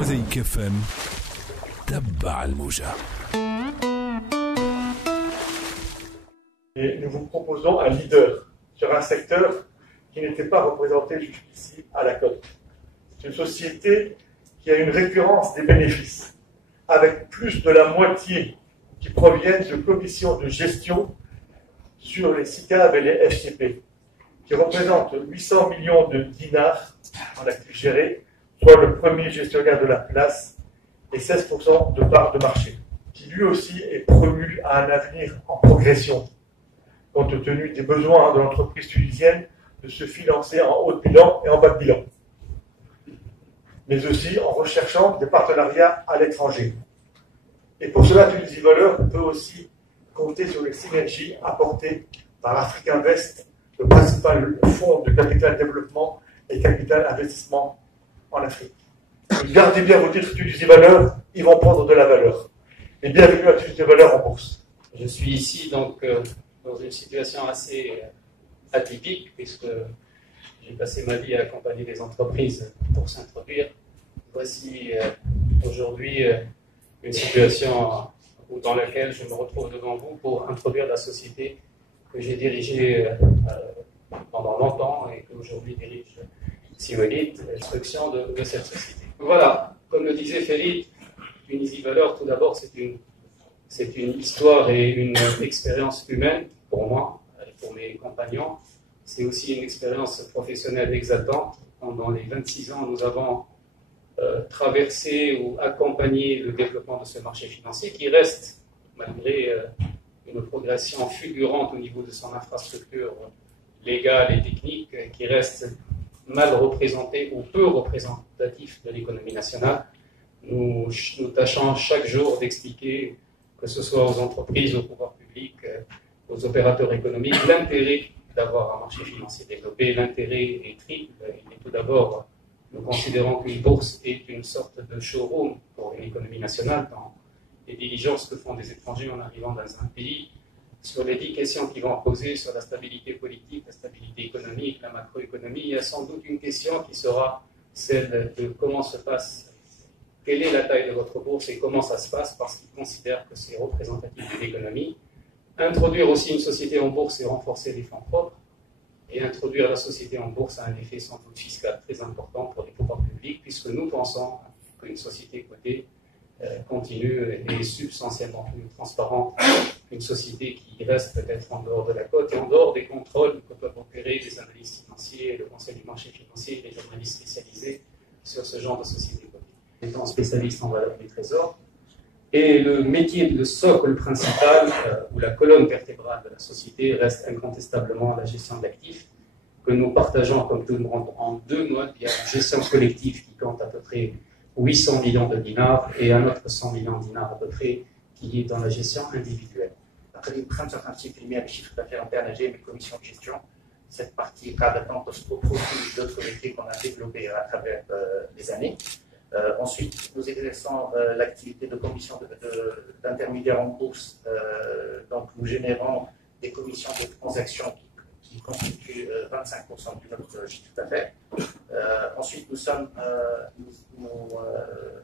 موزايك اف ام تبع الموجة. Et nous vous proposons un leader sur un secteur qui n'était pas représenté jusqu'ici à la COP. C'est une société qui a une récurrence des bénéfices, avec plus de la moitié qui proviennent de commissions de gestion sur les SICAV et les FCP, qui représentent 800 millions de dinars en actifs gérés, soit le premier gestionnaire de la place, et 16% de part de marché, qui lui aussi est promu à un avenir en progression, compte tenu des besoins de l'entreprise tunisienne de se financer en haut de bilan et en bas de bilan, mais aussi en recherchant des partenariats à l'étranger. Et pour cela, Tunisie Valeur peut aussi compter sur les synergies apportées par Afrique Invest, le principal fonds de capital développement et capital investissement en Afrique. Gardez bien vos titres Tunisie Valeur, ils vont prendre de la valeur. Et bienvenue à Tunisie Valeur en bourse. Je suis ici donc dans une situation assez atypique puisque j'ai passé ma vie à accompagner des entreprises pour s'introduire. Voici aujourd'hui une situation dans laquelle je me retrouve devant vous pour introduire la société que j'ai dirigée pendant longtemps et qu'aujourd'hui dirige Siwelit, l'instruction de cette société. Voilà, comme le disait Félix, Tunisie Valeur, tout d'abord, c'est une histoire et une expérience humaine pour moi et pour mes compagnons. C'est aussi une expérience professionnelle exaltante. Pendant les 26 ans, nous avons traversé ou accompagné le développement de ce marché financier qui reste, malgré une progression fulgurante au niveau de son infrastructure légale et technique, qui reste mal représenté ou peu représentatif de l'économie nationale. Nous tâchons chaque jour d'expliquer, que ce soit aux entreprises, au pouvoir public, aux opérateurs économiques, l'intérêt d'avoir un marché financier développé. L'intérêt est triple. Il est tout d'abord, nous considérons qu'une bourse est une sorte de showroom pour l'économie nationale dans les diligences que font des étrangers en arrivant dans un pays. Sur les 10 questions qui vont poser sur la stabilité politique, la stabilité économique, la macroéconomie, il y a sans doute une question qui sera celle de comment se passe, quelle est la taille de votre bourse et comment ça se passe, parce qu'ils considèrent que c'est représentatif de l'économie. Introduire aussi une société en bourse et renforcer les fonds propres, et introduire la société en bourse a un effet sans doute fiscal très important pour les pouvoirs publics, puisque nous pensons qu'une société cotée continue et substantiellement plus transparente qu'une société qui reste peut-être en dehors de la cote et en dehors des contrôles que peuvent opérer les analystes financiers, le conseil du marché financier, les journalistes spécialisés sur ce genre de société cotée. Étant spécialiste en valeur du trésor, et le métier, le socle principal ou la colonne vertébrale de la société reste incontestablement la gestion d'actifs que nous partageons comme tout le monde en deux modes. Il y a une gestion collective qui compte à peu près 800 millions de dinars et un autre 100 millions de dinars à peu près qui est dans la gestion individuelle. تقريبا 55% بالchiffre d'affaires internagé mes commissions de gestion. Cette partie est cadre au profil d'autres métiers qu'on a développés à travers les années. Ensuite, nous exerçons l'activité de commission d'intermédiaire en bourse. Donc, nous générons des commissions de transactions qui constituent 25% de notre chiffre d'affaires. Ensuite,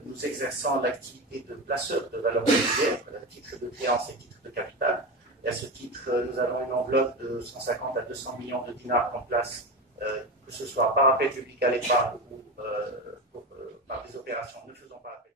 nous exerçons l'activité de placeur de valeurs mobilières, titres de créance et titres de capital. Et à ce titre, nous avons une enveloppe de 150 à 200 millions de dinars en place, que ce soit par appel public à l'épargne ou par des opérations ne faisant pas appel.